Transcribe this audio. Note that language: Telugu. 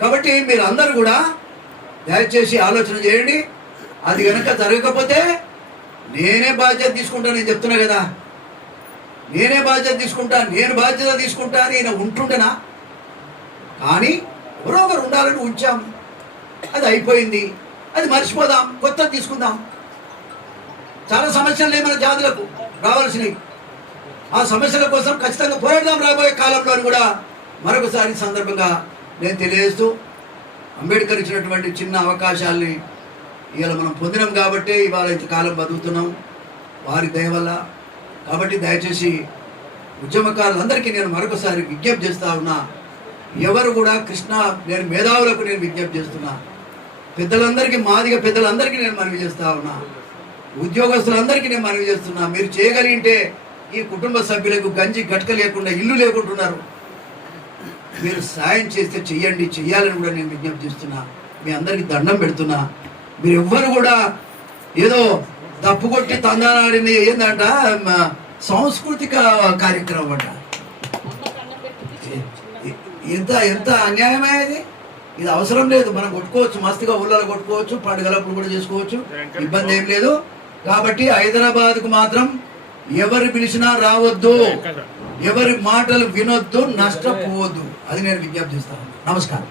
కాబట్టి మీరు అందరూ కూడా దయచేసి ఆలోచన చేయండి. అది కనుక జరగకపోతే నేనే బాధ్యత తీసుకుంటా. నేను చెప్తున్నా కదా, నేనే బాధ్యత తీసుకుంటా, నేను బాధ్యత తీసుకుంటా అని నేను ఉంటుండేనా? కానీ ఎవరో ఒకరు ఉండాలని ఉంచాం, అది అయిపోయింది, అది మర్చిపోదాం, కొత్తది తీసుకుందాం. చాలా సమస్యలు లేవు మన జాతులకు రావాల్సినవి. ఆ సమస్యల కోసం ఖచ్చితంగా పోరాడదాం రాబోయే కాలంలో అని కూడా మరొకసారి సందర్భంగా నేను తెలియజేస్తూ, అంబేద్కర్ ఇచ్చినటువంటి చిన్న అవకాశాలని ఇవాళ మనం పొందినాం కాబట్టి ఇవాళ ఇంతకాలం బతుకుతున్నాం వారి దయ వల్ల. కాబట్టి దయచేసి ఉద్యమకారులందరికీ నేను మరొకసారి విజ్ఞప్తి చేస్తూ ఉన్నా, ఎవరు కూడా నేను మేధావులకు నేను విజ్ఞప్తి చేస్తున్నా, పెద్దలందరికీ మాదిగ పెద్దలందరికీ నేను మనవి చేస్తూ ఉన్నా, ఉద్యోగస్తులందరికీ నేను మనవి చేస్తున్నా, మీరు చేయగలిగితే ఈ కుటుంబ సభ్యులకు గంజి గట్క లేకుండా ఇల్లు లేకుంటున్నారు, మీరు సాయం చేస్తే చెయ్యండి, చెయ్యాలని కూడా నేను విజ్ఞప్తి చేస్తున్నా. మీ అందరికీ దండం పెడుతున్నా. మీరు ఎవ్వరు కూడా ఏదో తప్పు కొట్టి తందానాడింది ఏందంట సాంస్కృతిక కార్యక్రమం అంట. ఎంత ఎంత అన్యాయమేది. ఇది అవసరం లేదు. మనం కొట్టుకోవచ్చు, మస్తుగా ఊళ్ళలో కొట్టుకోవచ్చు, పండుగలప్పుడు కూడా చేసుకోవచ్చు, ఇబ్బంది ఏం లేదు. కాబట్టి హైదరాబాద్కు మాత్రం ఎవరు పిలిచినా రావద్దు, ఎవరి మాటలు వినొద్దు, నష్టపోవద్దు. అది నేను విజ్ఞప్తి చేస్తాను. నమస్కారం.